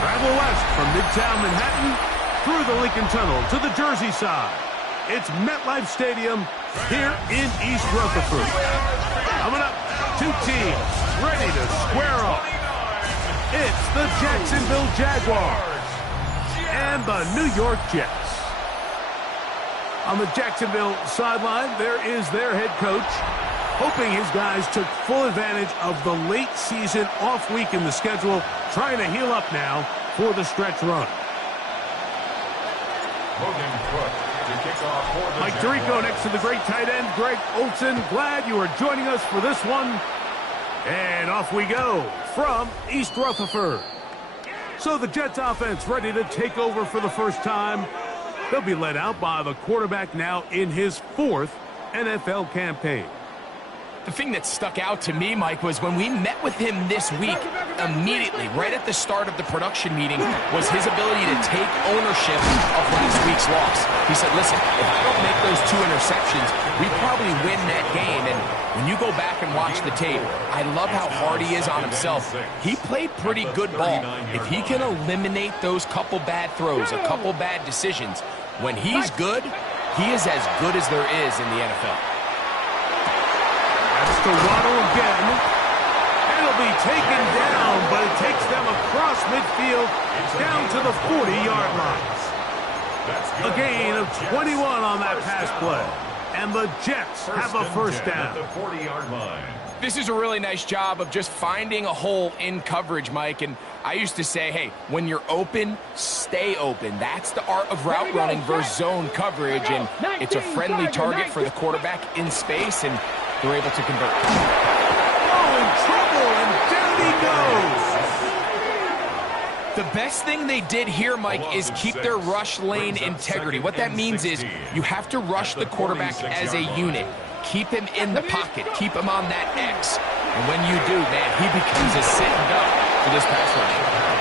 Travel west from Midtown Manhattan through the Lincoln Tunnel to the Jersey side. It's MetLife Stadium here in East Rutherford. Coming up, two teams ready to square off. It's the Jacksonville Jaguars and the New York Jets. On the Jacksonville sideline, there is their head coach, hoping his guys took full advantage of the late season off week in the schedule, trying to heal up now for the stretch run. Mike Tirico next to the great tight end, Greg Olsen. Glad you are joining us for this one. And off we go from East Rutherford. So the Jets offense ready to take over for the first time. They'll be led out by the quarterback now in his fourth NFL campaign. The thing that stuck out to me, Mike, was when we met with him this week, immediately, right at the start of the production meeting, was his ability to take ownership of last week's loss. He said, listen, if I don't make those 2 interceptions, we probably win that game. And when you go back and watch the tape, I love how hard he is on himself. He played pretty good ball. If he can eliminate those couple bad throws, a couple bad decisions, when he's good, he is as good as there is in the NFL. To Waddle again. It'll be taken down, but it takes them across midfield down to the 40-yard line. A gain of 21 on that pass play. And the Jets have a first down. The 40-yard line. This is a really nice job of just finding a hole in coverage, Mike. And I used to say, hey, when you're open, stay open. That's the art of route running versus zone coverage. And it's a friendly target for the quarterback in space, and they're able to convert. Oh, in trouble, and down he goes. The best thing they did here, Mike, is keep their rush lane integrity. What that means is you have to rush the quarterback as a unit. Keep him in the pocket. Keep him on that X. And when you do, man, he becomes a sitting duck for this pass rush.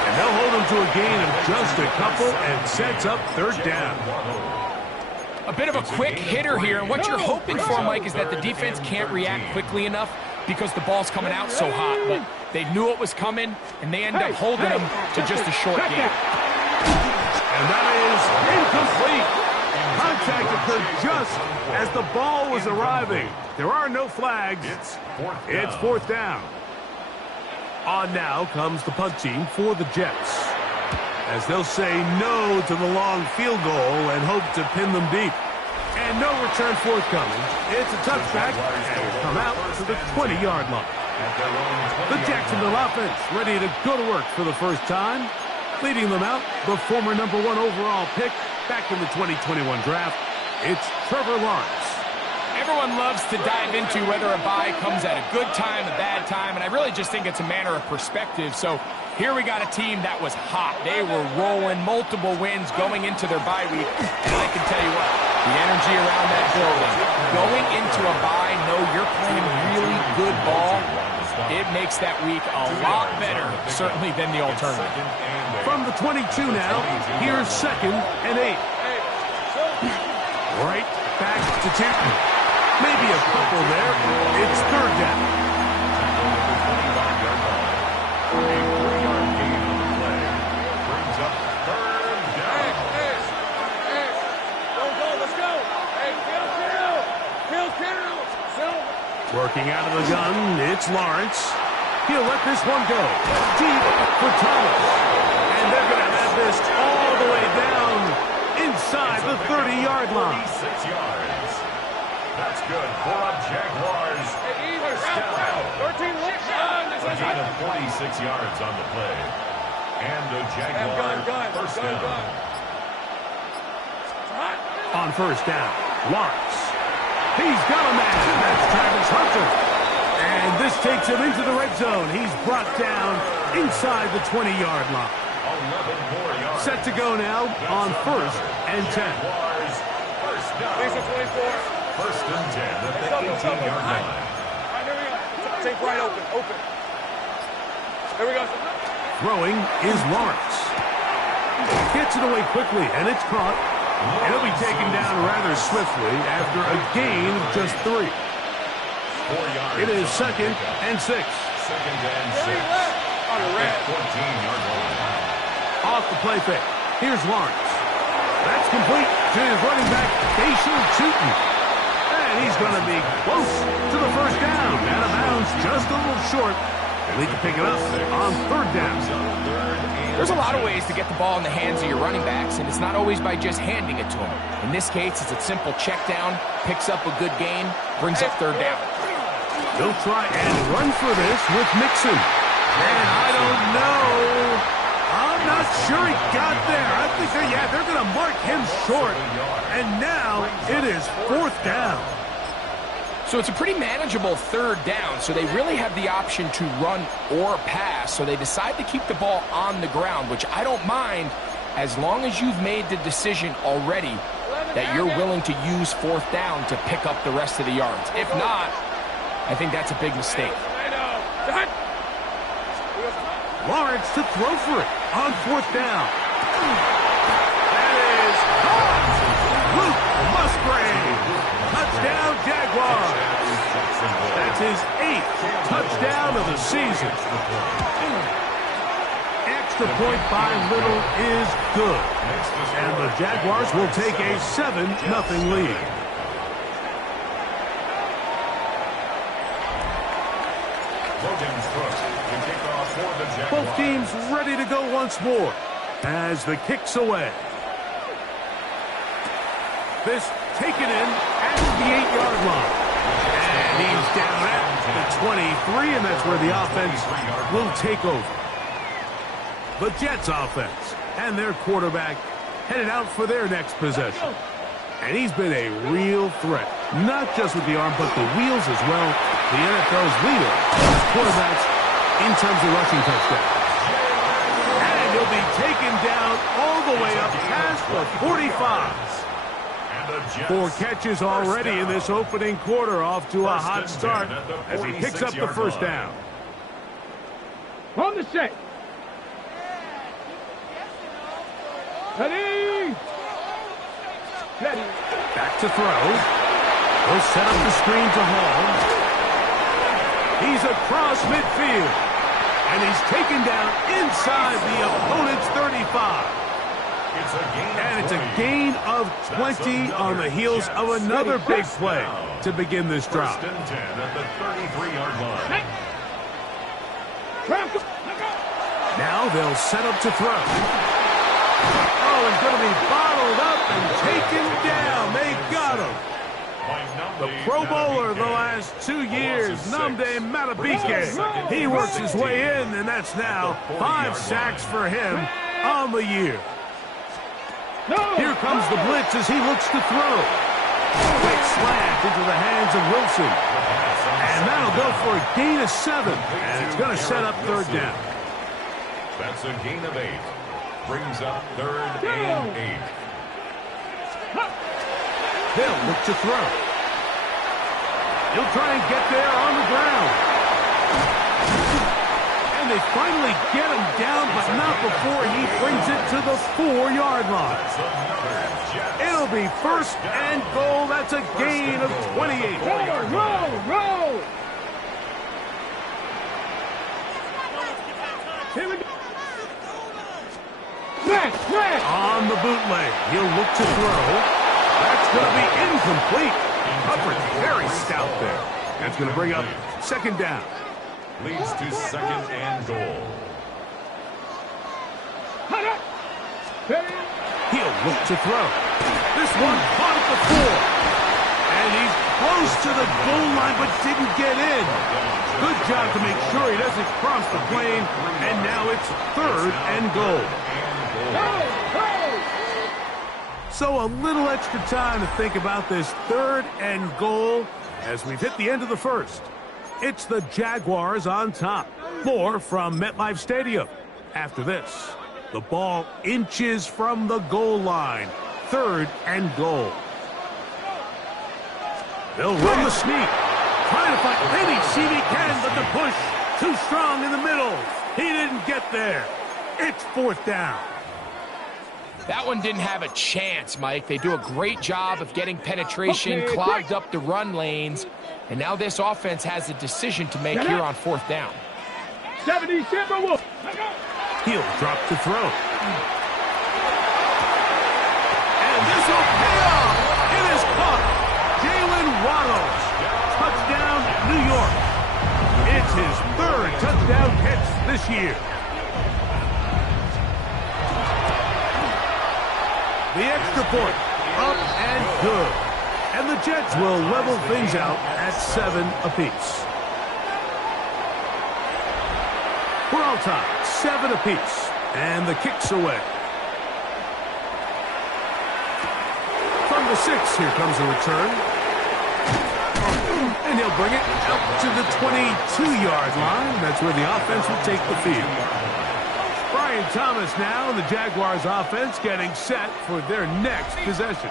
And they'll hold him to a gain of just a couple and sets up third down. A bit of a quick hitter here, and what you're hoping for, Mike, is that the defense can't react quickly enough because the ball's coming out so hot. But they knew it was coming, and they end up holding them to just a short gain. And that is incomplete. Contact occurred just as the ball was arriving. There are no flags. It's fourth down. On now comes the punt team for the Jets, as they'll say no to the long field goal and hope to pin them deep. And no return forthcoming. It's a touchback, and will come out to the 20-yard line. The Jacksonville offense ready to go to work for the first time. Leading them out, the former #1 overall pick back in the 2021 draft. It's Trevor Lawrence. Everyone loves to dive into whether a bye comes at a good time, a bad time, and I really just think it's a matter of perspective. So here we got a team that was hot. They were rolling, multiple wins going into their bye week, and I can tell you what, the energy around that building, going into a bye, know you're playing really good ball, it makes that week a lot better, certainly, than the alternative. From the 22 now, here's 2nd and 8. Right back to Tanton. Maybe a couple there. It's third down. A 3-yard gain on the play brings up third down. Let's go. Hey, Working out of the gun, it's Lawrence. He'll let this one go. Deep for Thomas. And they're going to have this all the way down inside the 30-yard line. 46 yards. That's good for a Jaguars. First down. A gain of 46 yards on the play. And a Jaguar first down. On first down, Lawrence. He's got a man. That's Travis Hunter. And this takes him into the red zone. He's brought down inside the 20-yard line. 11 more yards. Set to go now on 1st and 10. First and 10 at the 18-yard line. Take right open. Here we go. Throwing is Lawrence. Gets it away quickly, and it's caught. And it'll be taken down rather swiftly after a gain of just 3. 4 yards. It is second and 6. Second and 6. On the red. 14-yard line. Off the play fake. Here's Lawrence. That's complete to his running back, Dacian Tootin. And he's going to be close to the first down. Out of bounds, just a little short. And he can pick it up on third down. There's a lot of ways to get the ball in the hands of your running backs, and it's not always by just handing it to them. In this case, it's a simple check down, picks up a good gain, brings up third down. They'll try and run for this with Mixon. And I don't know. I'm not sure he got there. I think they're going to mark him short. And now it is fourth down. So it's a pretty manageable third down, so they really have the option to run or pass, so they decide to keep the ball on the ground, which I don't mind as long as you've made the decision already that you're willing to use fourth down to pick up the rest of the yards. If not, I think that's a big mistake. Lawrence to throw for it on fourth down. That is caught. Luke Musgrave. Touchdown, Jaguars. That's his 8th touchdown of the season. Extra point by Little is good. And the Jaguars will take a 7-0 lead. Both teams ready to go once more as the kick's away. This taken in at the 8-yard line. And he's down at the 23, and that's where the offense will take over. The Jets offense and their quarterback headed out for their next possession. And he's been a real threat, not just with the arm, but the wheels as well. The NFL's leader of quarterbacks in terms of rushing touchdowns. And he'll be taken down all the way up past the 45. 4 catches already in this opening quarter, off to a hot start as he picks up the first down. From the set. Ready. Back to throw. He'll set up the screen to Hall. He's across midfield. And he's taken down inside the opponent's 35. And it's a gain of 20 on the heels of another big play to begin this drive. First and 10 at the 33-yard line. Now they'll set up to throw. Oh, he's going to be bottled up and taken down. They got him. The Pro Bowler the last 2 years, Nnamdi Madubuike. He works his way in, and that's now 5 sacks for him on the year. Here comes the blitz as he looks to throw. Quick slant into the hands of Wilson. And that'll go for a gain of 7. And it's going to set up third down. That's a gain of 8. Brings up third and 8. They'll look to throw. He'll try and get there on the ground. And they finally get him down, but not before he brings it to the 4-yard line. It'll be first and goal. That's a gain of 28. Roll. Here we go. On the bootleg, he'll look to throw. That's going to be incomplete. Coverage very stout there. That's going to bring up second down. Leads to second and goal. He'll look to throw. This one caught at the 4. And he's close to the goal line but didn't get in. Good job to make sure he doesn't cross the plane. And now it's third and goal. So a little extra time to think about this third and goal as we've hit the end of the first. It's the Jaguars on top. More from MetLife Stadium. After this, the ball inches from the goal line. Third and goal. They'll run the sneak. Trying to find any seam he can, but the push too strong in the middle. He didn't get there. It's 4th down. That one didn't have a chance, Mike. They do a great job of getting penetration, clogged up the run lanes, and now this offense has a decision to make here on 4th down. 70 Timberwolves. He'll drop to throw. And this will pay off. It is caught. Jalen Waddles. Touchdown, New York. It's his 3rd touchdown catch this year. The extra point, up and good. And the Jets will level things out at 7 apiece. We're all tied, 7 apiece. And the kick's away. From the 6, here comes the return. And he'll bring it up to the 22-yard line. That's where the offense will take the field. Brian Thomas now, and the Jaguars offense getting set for their next possession.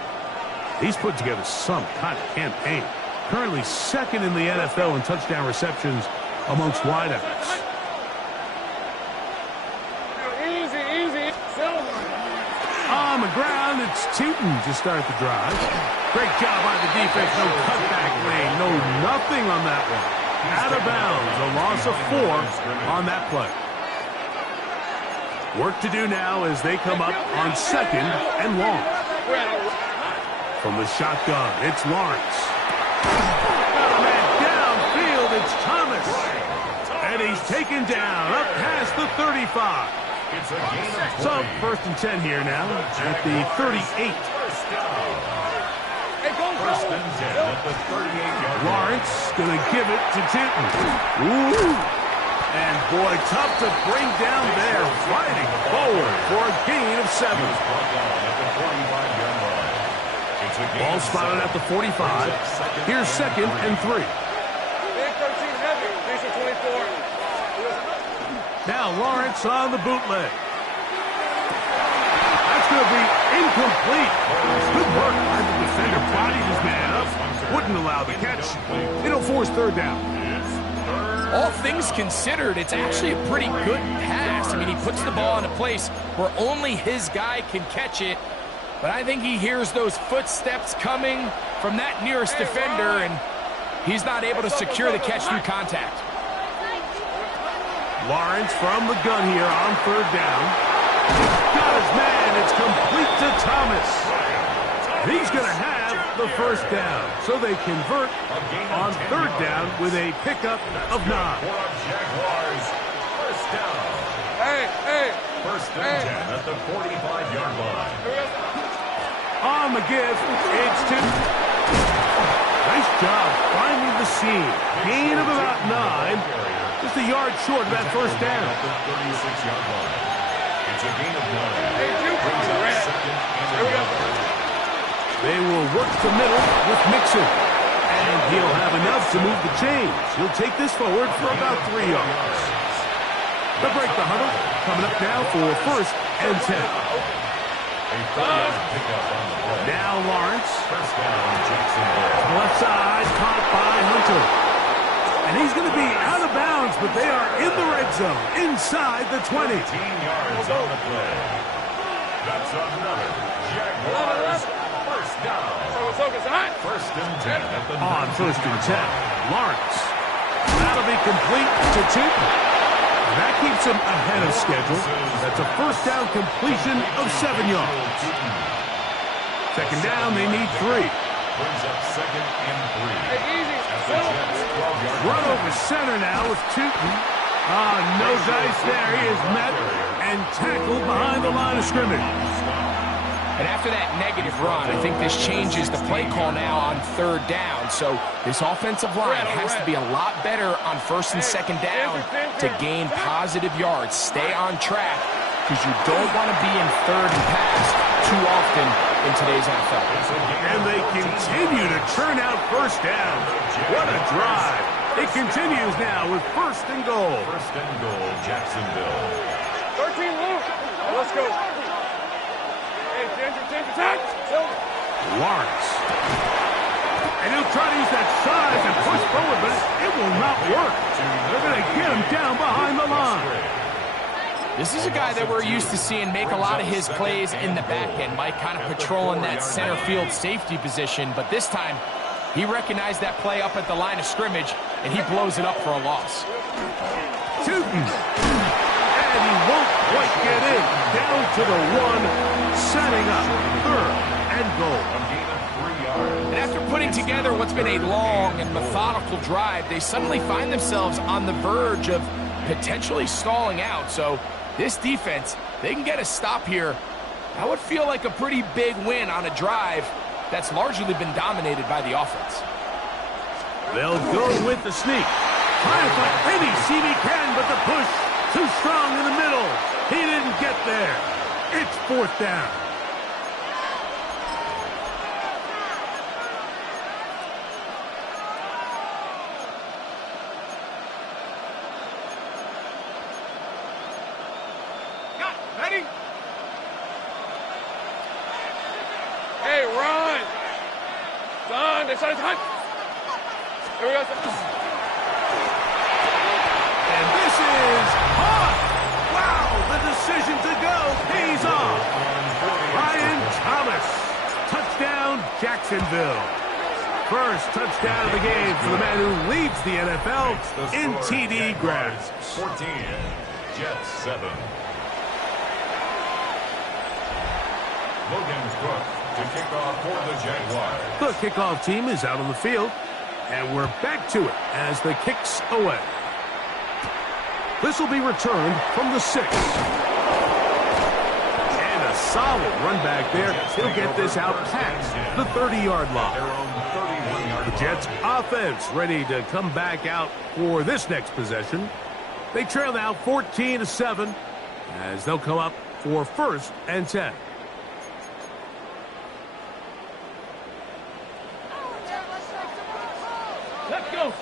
He's put together some kind of campaign. Currently 2nd in the NFL in touchdown receptions amongst wideouts. Easy. On the ground, it's Tootin to start the drive. Great job by the defense. No cutback lane. No nothing on that one. Out of bounds. A loss of 4 on that play. Work to do now as they come up on 2nd and long. From the shotgun, it's Lawrence. Got a man downfield, it's Thomas. And he's taken down up past the 35. So 1st and 10 here now at the 38. Lawrence going to give it to Tootin. Ooh. And boy, tough to bring down there, fighting forward for a gain of 7. Ball spotted at the 45. Here's 2nd and 3. Now Lawrence on the bootleg. That's going to be incomplete. Good work by the defender. Bodied his man up. Wouldn't allow the catch. It'll force 3rd down. All things considered, it's actually a pretty good pass. I mean, he puts the ball in a place where only his guy can catch it. But I think he hears those footsteps coming from that nearest defender, and he's not able to secure the catch through contact. Lawrence from the gun here on 3rd down. Got his man. It's complete to Thomas. He's going to have the 1st down. So they convert on 3rd down with a pickup of 9. Jaguars, 1st down. Hey. 1st and 10 at the 45-yard line. On the give, it's Tootin. Nice job finding the seam. Gain of about 9. Just a yard short of that 1st down. At the 36-yard line. It's a gain of 9. Hey, Brings up 2nd and 11. They will work the middle with Mixon. And he'll have enough to move the chains. He'll take this forward for about 3 yards. They'll break the huddle. Coming up now for 1st and 10. Now Lawrence. 1st down, Jacksonville. Left side, caught by Hunter. And he's going to be out of bounds, but they are in the red zone, inside the 20. 13 yards on the play. That's another Jaguars 1st down. 1st and 10 at the On 1st and 10, Lawrence. That'll be complete to Tootin. That keeps him ahead of schedule. That's a 1st down completion of 7 yards. 2nd down, they need 3. Brings up 2nd and 3. At the Jets' 12-yard Run over center now with Tootin. No dice there. He is met and tackled behind the line of scrimmage. And after that negative run, I think this changes the play call now on 3rd down. So this offensive line has to be a lot better on 1st and 2nd down to gain positive yards. Stay on track because you don't want to be in 3rd and pass too often in today's NFL. And they continue to churn out 1st down. What a drive. It continues now with 1st and goal. 1st and goal, Jacksonville. 13 Luke. Let's go. Lawrence. And he'll try to use that size and push forward, but it will not work. They're going to get him down behind the line. This is a guy that we're used to seeing make a lot of his plays in the back end, Mike, kind of patrolling that center field safety position. But this time, he recognized that play up at the line of scrimmage, and he blows it up for a loss. Shooting. And he won't quite get in. Down to the one, setting up third and goal. And after putting together what's been a long and methodical drive, they suddenly find themselves on the verge of potentially stalling out. So this defense, they can get a stop here. That would feel like a pretty big win on a drive that's largely been dominated by the offense. They'll go with the sneak. Trying to find any CD can, but the push too strong in the middle. He didn't get there. It's fourth down. Ready? Hey, run! Son, they started to hunt. Here we go. And this is hot. Wow, the decision to go pays off. Ryan Thomas. Touchdown, Jacksonville. First touchdown of the game for the man who leads the NFL in TD grabs. 14, Jets 7. Logan Cook to kick off for the Jaguars. The kickoff team is out on the field, and we're back to it as the kick's away. This will be returned from the 6. And a solid run back there. He'll get this out past the 30-yard line. The Jets offense ready to come back out for this next possession. They trail now 14-7 as they'll come up for 1st and 10. Let's go.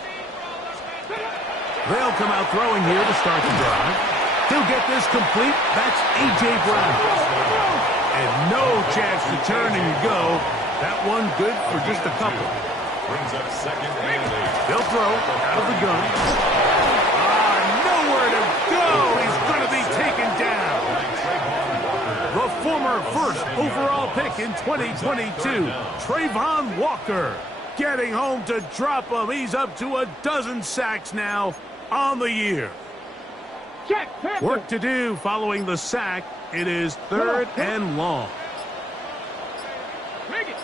They'll come out throwing here to start the drive. He'll get this complete. That's A.J. Brown. And no chance to turn and go. That one good for just a couple. Brings up 2nd and 8. They'll throw out of the gun. Nowhere to go. He's going to be taken down. The former 1st overall pick in 2022, Trayvon Walker, getting home to drop him. He's up to 12 sacks now on the year. Work to do following the sack. It is 3rd and long. Bring it.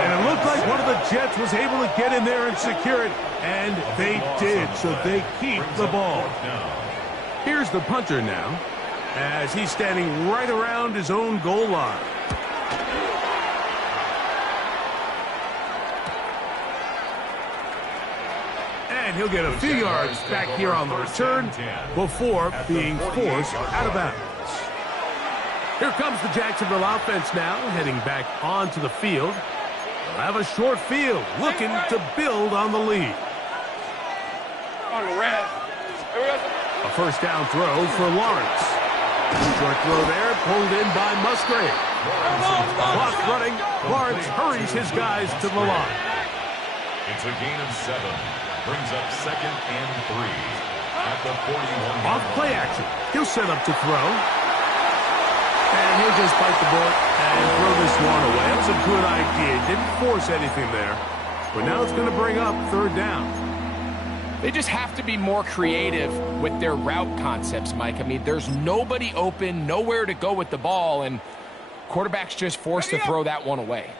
And it looked like one of the Jets was able to get in there and secure it, and they did, so they keep the ball. Here's the punter now, as he's standing right around his own goal line. And he'll get a few yards back here on the return before being forced out of bounds. Here comes the Jacksonville offense now, heading back onto the field. They'll have a short field, looking to build on the lead. On the red. Here we go. A first down throw for Lawrence. Short throw there, pulled in by Musgrave. Clock running, Lawrence hurries his guys to the line. It's a gain of 7. Brings up 2nd and 3. At the 41. Off play action. He'll set up to throw. And he'll just bite the bullet and throw this one away. That's a good idea. Didn't force anything there. But now it's going to bring up 3rd down. They just have to be more creative with their route concepts, Mike. I mean, there's nobody open, nowhere to go with the ball, and quarterback's just forced to throw that one away.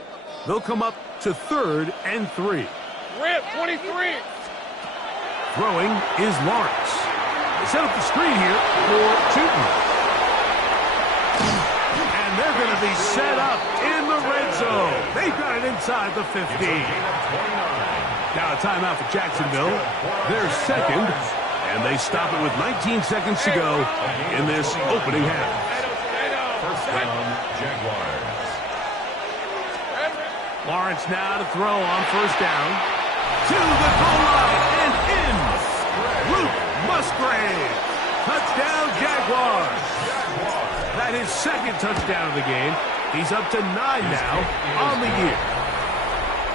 They'll come up to 3rd and 3. Rip, 23. Throwing is Lawrence. They set up the screen here for Tootin. And they're going to be set up in the red zone. They've got it inside the 15. Now a timeout for Jacksonville. They're 2nd, and they stop it with 19 seconds to go in this opening half. First down, Jaguars. Lawrence now to throw on 1st down. To the goal line and in. Luke Musgrave. Touchdown, Jaguars. had his second touchdown of the game. He's up to 9 now on the year.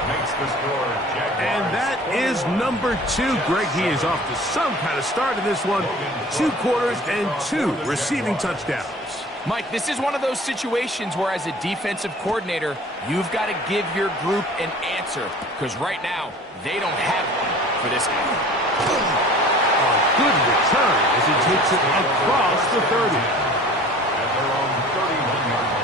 Makes the score, Jaguars. And that is number 2. Greg, he is off to some kind of start in this one. 2 quarters and 2 receiving touchdowns. Mike, this is one of those situations where as a defensive coordinator, you've got to give your group an answer. Because right now, they don't have one for this guy. A good return as he takes it across the 30. At their own 31-yard line.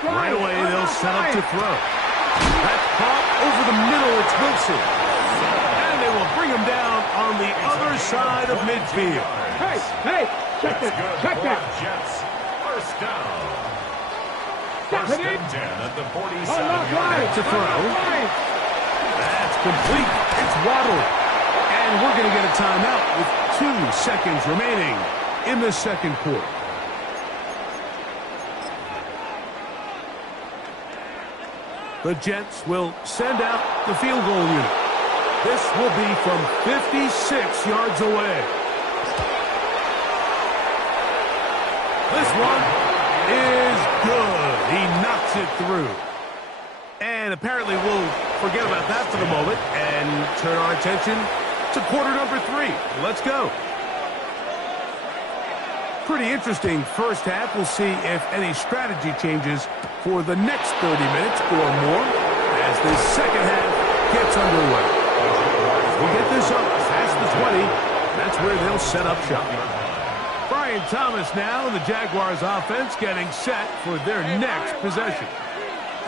Right away, they'll set up to throw. That's caught over the middle. It's Wilson. And they will bring him down on the other side of midfield. Hey, check that. Jets. First down. First and 10 at the 47-yard line. To throw. That's complete. It's Waddle. And we're going to get a timeout with 2 seconds remaining in the second quarter. The Jets will send out the field goal unit. This will be from 56 yards away. This one is good. He knocks it through. And apparently we'll forget about that for the moment and turn our attention to quarter number 3. Let's go. Pretty interesting first half. We'll see if any strategy changes for the next 30 minutes or more as this second half gets underway. We'll get this up past the 20. That's where they'll set up shop. Brian Thomas now in the Jaguars offense getting set for their next possession.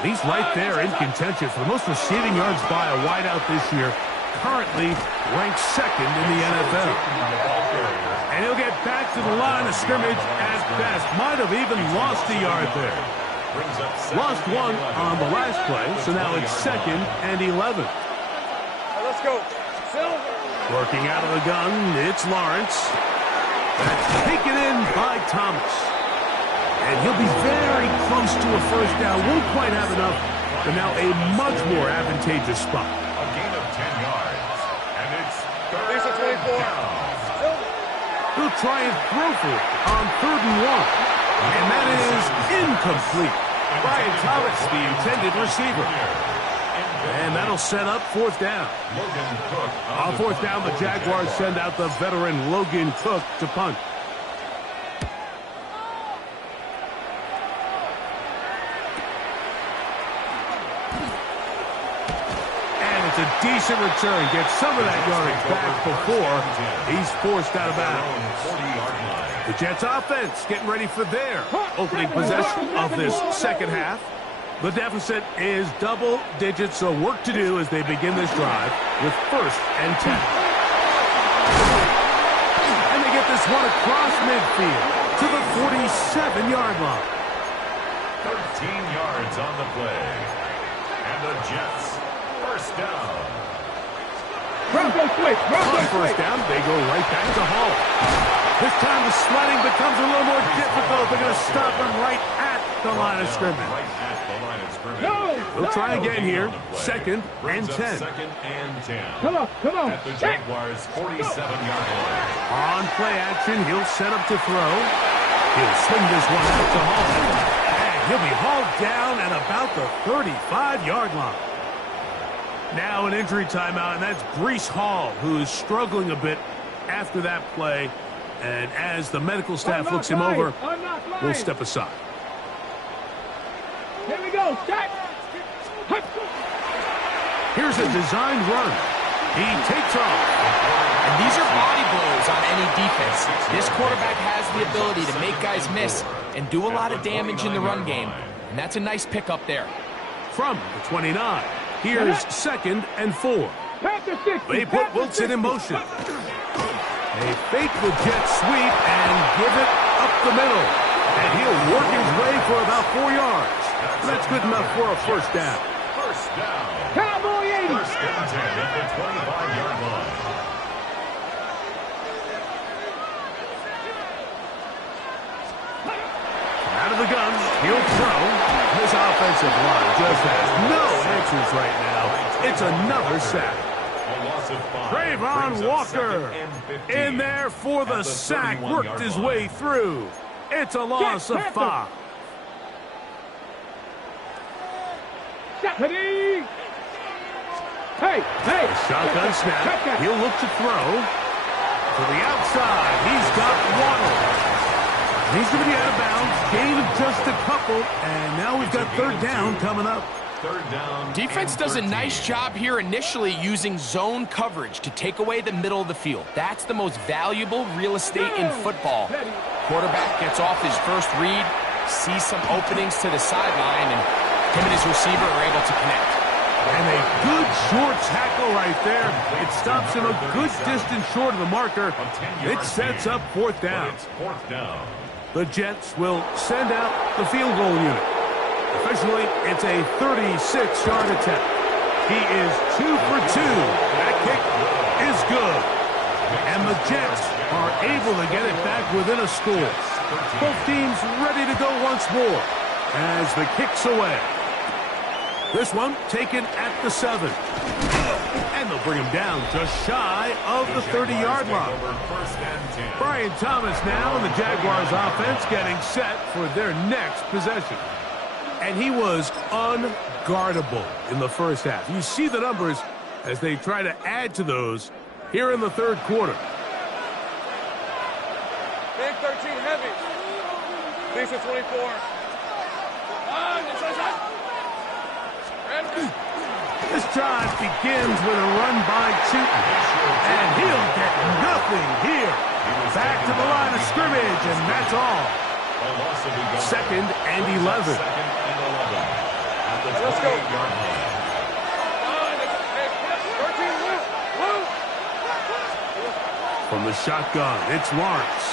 He's right there in contention for the most receiving yards by a wideout this year. Currently ranked 2nd in the NFL. And he'll get back to the line of scrimmage at best. Might have even lost a yard there. Lost 1 on the last play, so now it's 2nd and 11. Let's go. Working out of the gun, it's Lawrence. That's taken in by Thomas. And he'll be very close to a first down. Won't quite have enough, but now a much more advantageous spot. A gain of 10 yards. And it's third Lisa 24. down. He'll try and throw for it on 3rd and 1. And that is incomplete. Brian Thomas, the intended receiver. And that'll set up 4th down. Logan Cook On 4th down, the Jaguars send out the veteran Logan Cook to punt. And it's a decent return. Gets some of that yardage back before he's forced out of bounds. 40-yard line. The Jets offense getting ready for their opening possession of this second half. The deficit is double digits, so work to do as they begin this drive with 1st and 10. And they get this one across midfield to the 47-yard line. 13 yards on the play. And the Jets, first down. On 1st down, they go right back to Hall. This time the sledding becomes a little more difficult. They're going to stop him right at the line of scrimmage. Right at the line of scrimmage. We'll try again here. 2nd and 10. 2nd and 10. Come on. At the Jaguars' 47-yard line. On play action, he'll set up to throw. He'll swing this one out to Hall. And he'll be hauled down at about the 35-yard line. Now an injury timeout, and that's Breece Hall, who is struggling a bit after that play. And as the medical staff looks him over, we'll step aside. Here we go. Check. Here's a designed run. He takes off. And these are body blows on any defense. This quarterback has the ability to make guys miss and do a lot of damage in the run game. And that's a nice pickup there. From the 29, here's 2nd and 4. They put Wilson in motion. They fake the jet sweep and give it up the middle. And he'll work his way for about 4 yards. That's good enough for a first down. First down. Cowboy 80. First and 10 at the 25-yard line. Out of the gun, he'll throw. This offensive line just has no answers right now. It's another sack. Trayvon Walker in there for the sack. Worked his way through. It's a loss of 5. Hey, shotgun snap. He'll look to throw. To the outside, he's got Waddle. He's going to be out of bounds. Gain of just a couple. And now we've got third down coming up. Third down. Defense does a nice job here initially using zone coverage to take away the middle of the field. That's the most valuable real estate in football. Quarterback gets off his first read, sees some openings to the sideline, and him and his receiver are able to connect. And a good short tackle right there. It stops him a good distance short of the marker. It sets up fourth down. The Jets will send out the field goal unit. Officially, it's a 36-yard attempt. He is 2 for 2. That kick is good. And the Jets are able to get it back within a score. Both teams ready to go once more as the kick's away. This one taken at the 7. And they'll bring him down just shy of the 30-yard line. Brian Thomas now in the Jaguars offense getting set for their next possession. And he was unguardable in the first half. You see the numbers as they try to add to those here in the third quarter. Big 13 heavy. Decent 24. This drive begins with a run by Chutin. And he'll get nothing here. Back to the line of scrimmage, and that's all. Second and 11. Let's go. From the shotgun, it's Lawrence.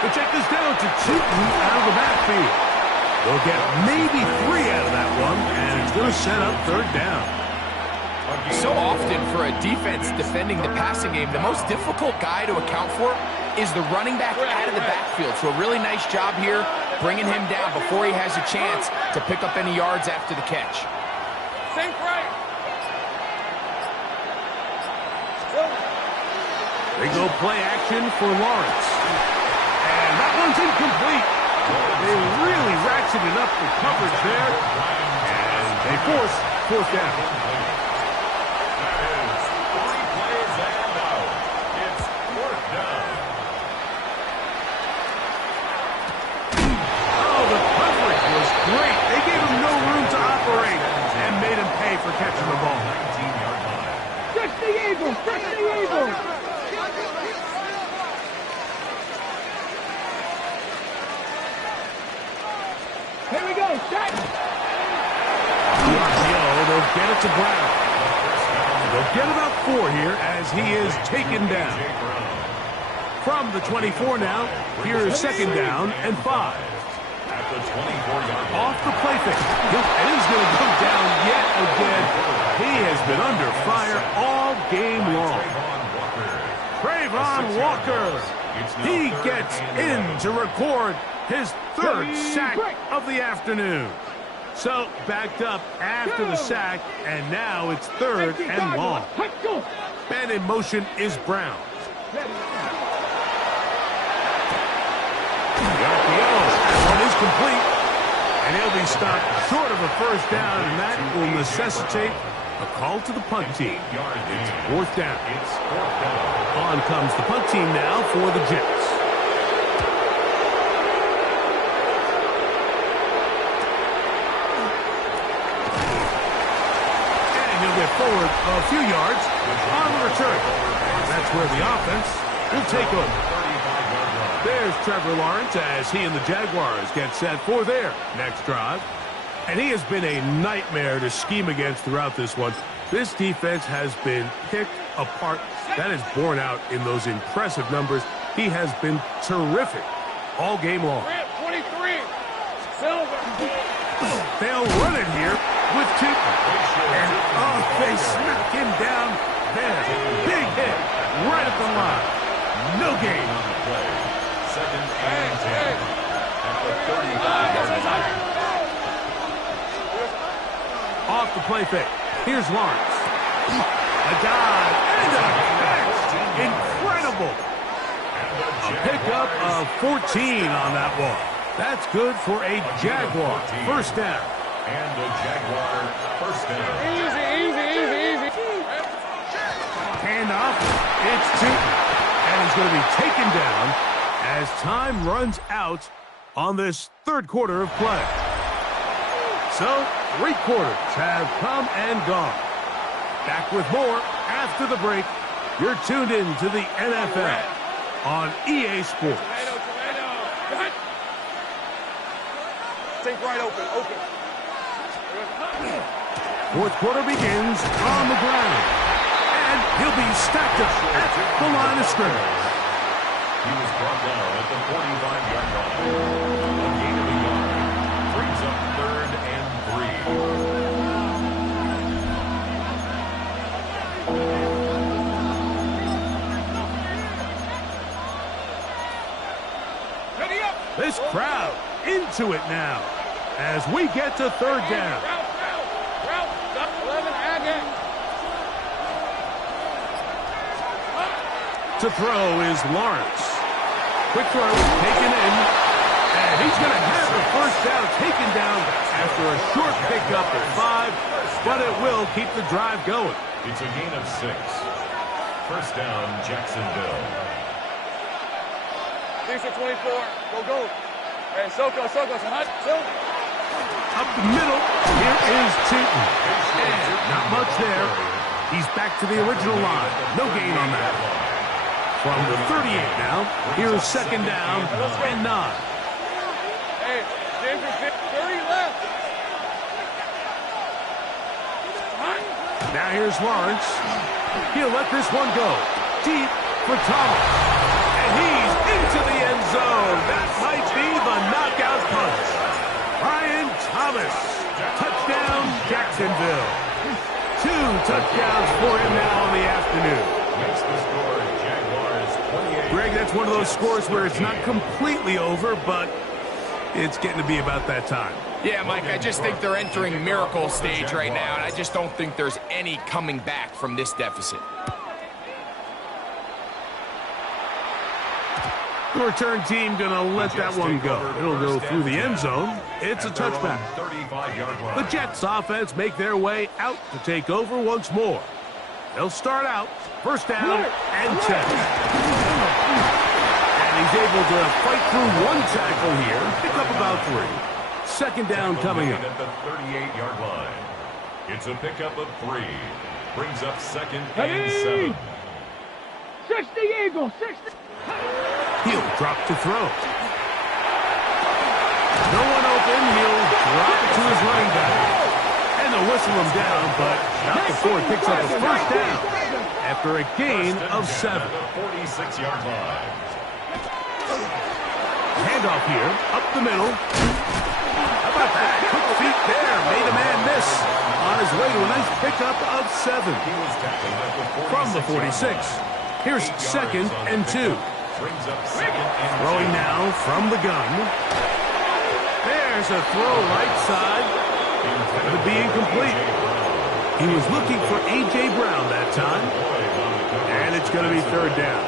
The check is down to Chutin out of the backfield. They'll get maybe 3 out of that one, and it's going to set up third down. So often for a defense defending the passing game, the most difficult guy to account for is the running back out of the backfield. So a really nice job here bringing him down before he has a chance to pick up any yards after the catch. Sink right. They go play action for Lawrence. And that one's incomplete. They really ratcheted up the coverage there. And they force fourth down. Great. They gave him no room to operate and made him pay for catching the ball. 19-yard line. Stretch the eagle! Stretch the eagle! Here we go. Set! They'll get it to Brown. They'll get about 4 here as he is taken down. From the 24 now, here's second down and 5. Off the play fake. And he's going to go down yet again. He has been under fire all game long. Trayvon Walker. He gets in to record his 3rd sack of the afternoon. So backed up after the sack, and now it's 3rd and long. Man in motion is Brown. Complete, and he'll be stopped short of a first down, and that will necessitate a call to the punt team. It's fourth down. On comes the punt team now for the Jets. And he'll get forward a few yards on the return. That's where the offense will take over. There's Trevor Lawrence as he and the Jaguars get set for their next drive. And he has been a nightmare to scheme against throughout this one. This defense has been picked apart. That is borne out in those impressive numbers. He has been terrific all game long. 23. Silver. They'll run it here with Chutin. And, they smack him down there. Big hit right at the line. No gain. Second and 10. At the 35. the play fake. Here's Lawrence. A dive and a catch. Incredible. A pickup of 14 on that one. That's good for a Jaguar first down. And a Jaguar first down. Easy. Handoff. It's Tootin. And he's going to be taken down as time runs out on this third quarter of play. So, 3 quarters have come and gone. Back with more after the break. You're tuned in to the NFL on EA Sports. Tomato. Think right open. Fourth quarter begins on the ground. And he'll be stacked up at the line of scrimmage. He was brought down at the 45-yard line. A gain of a yard. Brings up 3rd and 3. Ready up. This crowd into it now as we get to third down. Route. 11, Agate. To throw is Lawrence. Quick throw taken in. And he's going to have the first down taken down after a short pickup of 5, but it will keep the drive going. It's a gain of 6. First down, Jacksonville. These are 24. Go. Hey, Soko, hot. Up the middle, here is Tootin. And not much there. He's back to the original line. No gain on that. From the 38 now, here's second down and 9. Hey, Ginger, 30 left. Now here's Lawrence. He'll let this one go. Deep for Thomas. And he's into the end zone. That might be the knockout punch. Brian Thomas. Touchdown, Jacksonville. 2 touchdowns for him now on the afternoon. Makes the score Jaguars 28. Greg, that's one of those scores where it's not completely over, but it's getting to be about that time. Yeah, Mike, I just think they're entering miracle stage right now, and I just don't think there's any coming back from this deficit. The return team going to let that one go. It'll go through the end zone. It's a touchback. The Jets offense make their way out to take over once more. They'll start out first down and 10. And he's able to fight through 1 tackle here. Pick up about 3. Second down coming up. At the 38-yard line. It's a pickup of 3. Brings up 2nd and 7. 60 Eagles, 60. He'll drop to throw. No one open. He'll drop it to his running back. And they'll whistle him down, but not before he picks up a first down after a gain of 7. At the 46-yard line. Handoff here, up the middle. How about that? Quick feet there. Made a man miss. On his way to a nice pickup of 7. He was tackled at the 46. From the 46. Here's 2nd and 2. Brings up 2nd and 2. Throwing now from the gun. There's a throw right side. It'll be incomplete. He was looking for A.J. Brown that time. And it's going to be third down.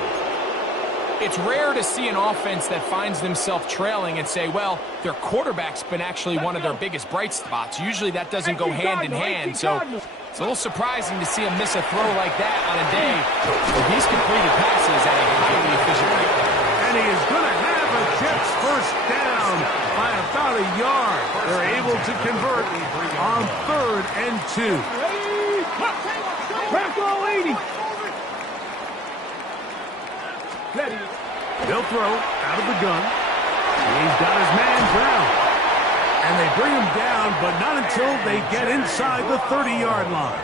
It's rare to see an offense that finds themselves trailing and say, well, their quarterback's been actually one of their biggest bright spots. Usually that doesn't go hand in hand, so it's a little surprising to see him miss a throw like that on a day where he's completed passes at a highly efficient rate. And he is going to have a Jets first down by about a yard. They're able to convert on 3rd and 2. Back all 80. They'll throw out of the gun. He's got his man Brown. And they bring him down, but not until they get inside the 30-yard line.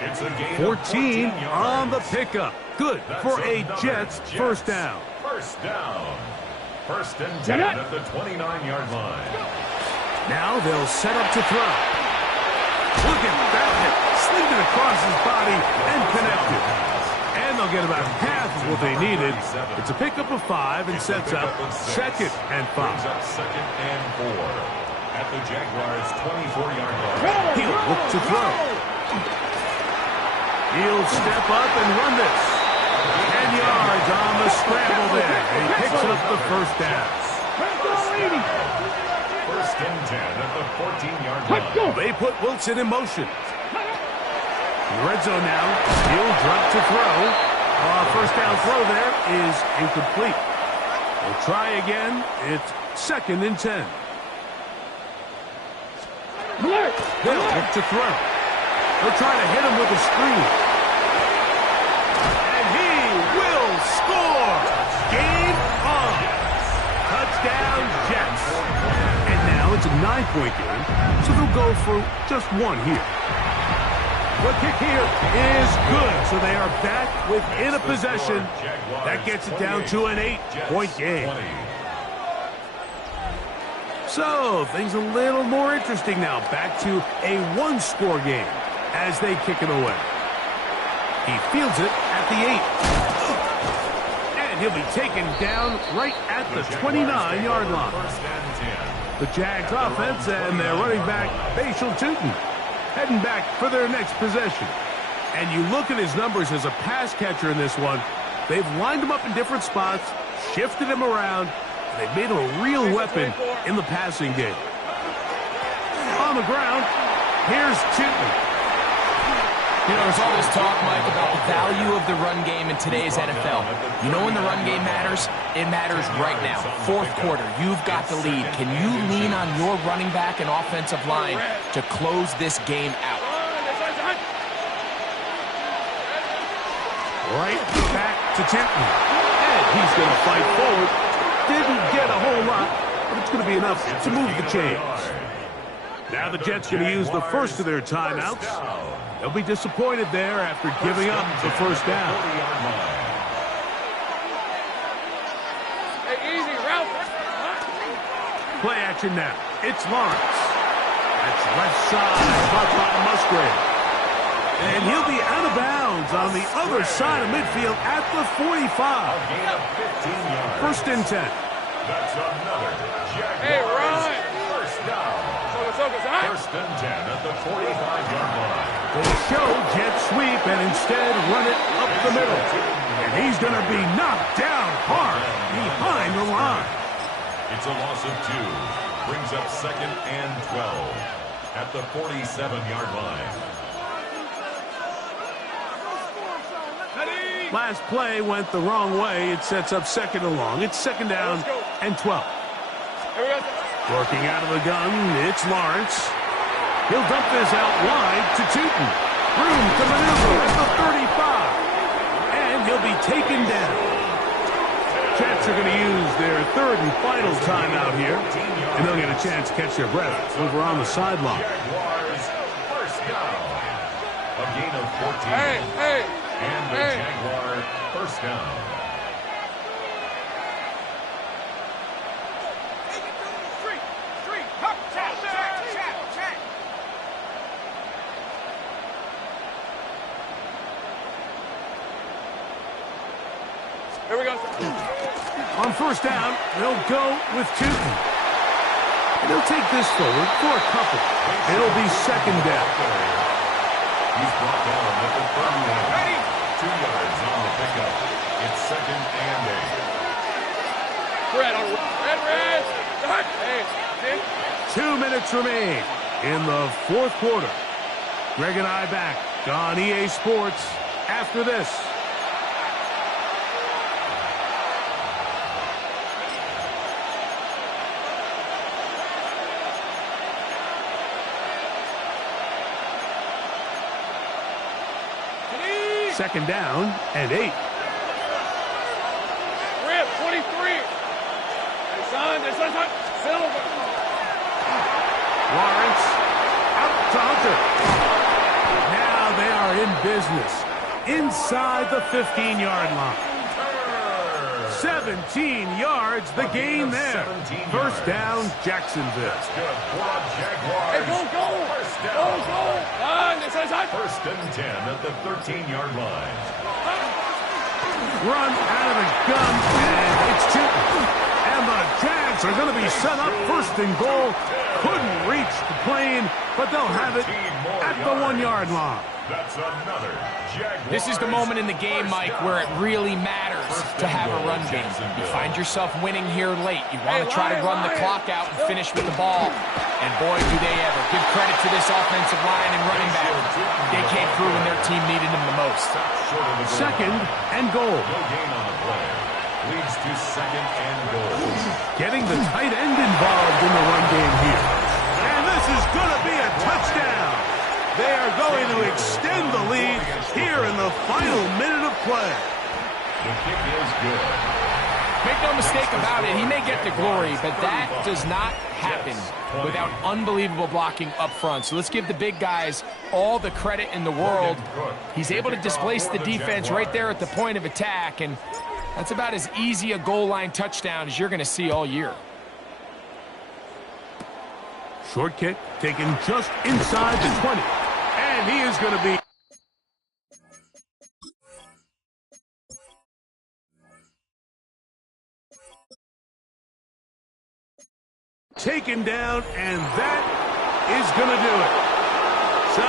It's a gain 14 of 14 on the yards. pickup. Good for a Jets first down. First down. 1st and 10 at the 29-yard line. Now they'll set up to throw. Look at that. Slid it across his body and connected. And they'll get about half of what they needed. It's a pickup of 5 and sets up 2nd and 5. Brings up 2nd and 4. at the Jaguars' 24-yard line. He'll look to throw. He'll step up and run this. 10 yards on the scramble there. He picks up the first down. First and 10 at the 14-yard line. They put Wilson in motion. Red zone now. He'll drop to throw. First down throw there is incomplete. We'll try again. It's second and 10. They'll look to throw. They'll try to hit him with a screen. And he will score. Game on. Touchdown, Jets. And now it's a 9-point game, so they'll go for just one here. The kick here is good, so they are back within a possession. That gets it down to an 8-point game. So, things a little more interesting now. Back to a one-score game as they kick it away. He fields it at the 8. And he'll be taken down right at the 29-yard line. The Jags offense and their running back, Bashal Tootin, heading back for their next possession. And you look at his numbers as a pass catcher in this one. They've lined him up in different spots, shifted him around, and they've made him a real weapon in the passing game. On the ground, here's Tootin. You know, there's all this talk, Mike, about the value of the run game in today's NFL. You know when the run game matters? It matters right now. Fourth quarter, you've got the lead. Can you lean on your running back and offensive line to close this game out? Right back to Tootin. And he's going to fight forward. Didn't get a whole lot, but it's going to be enough to move the chains. Now the Jets going to use the first of their timeouts. They'll be disappointed there after giving up the first down. Hey, easy, Ralph. Play action now. It's Lawrence. That's left side, caught by Musgrave. And he'll be out of bounds on the other side of midfield at the 45. First and 10. That's another Jaguars. Hey, Ryan. First down. First and 10 at the 45-yard line. They show jet sweep and instead run it up the middle. And he's going to be knocked down hard behind the line. It's a loss of 2. Brings up second and 12 at the 47-yard line. Last play went the wrong way. It sets up second and long. It's second down and 12. Working out of the gun, it's Lawrence. He'll dump this out wide to Tootin. Room to maneuver at the 35. And he'll be taken down. Jets are going to use their third and final timeout here. And they'll get a chance to catch their breath over on the sideline. Jaguars first down. A gain of 14. Hey. And the Jaguar first down. Here we go. On first down, they'll go with Tootin. And they'll take this forward for a couple. It'll be second down. He's brought down at the 31. Ready? 2 yards on the pickup. It's second and 8. Red. Hey. 2 minutes remain in the fourth quarter. Greg and I back on EA Sports after this. Second down and 8. Rip, 23. Son. Silver. Lawrence out to Hunter. Now they are in business inside the 15-yard line. 17 yards, the gain there. First down, Jacksonville. Hey, go. First down. Go. First and 10 at the 13-yard line. Run out of the gun, and it's Tootin. And the Jags are going to be set up first and goal. Couldn't reach the plane, but they'll have it at the 1-yard line. That's another Jaguars. This is the moment in the game, Mike, where it really matters to have a run game. You find yourself winning here late. You want to try to run the clock out and finish with the ball. And boy, do they ever. Give credit to this offensive line and running back. They came through when their team needed them the most. Second and goal. No gain on the play. Leads to second and goal. Getting the tight end involved in the run game here. And this is going to be a touchdown. They are going to extend the lead here in the final minute of play. The kick is good. Make no mistake about it, he may get the glory, but that does not happen without unbelievable blocking up front. So let's give the big guys all the credit in the world. He's able to displace the defense right there at the point of attack, and that's about as easy a goal line touchdown as you're going to see all year. Short kick taken just inside the 20. And he is going to be taken down, and that is going to do it.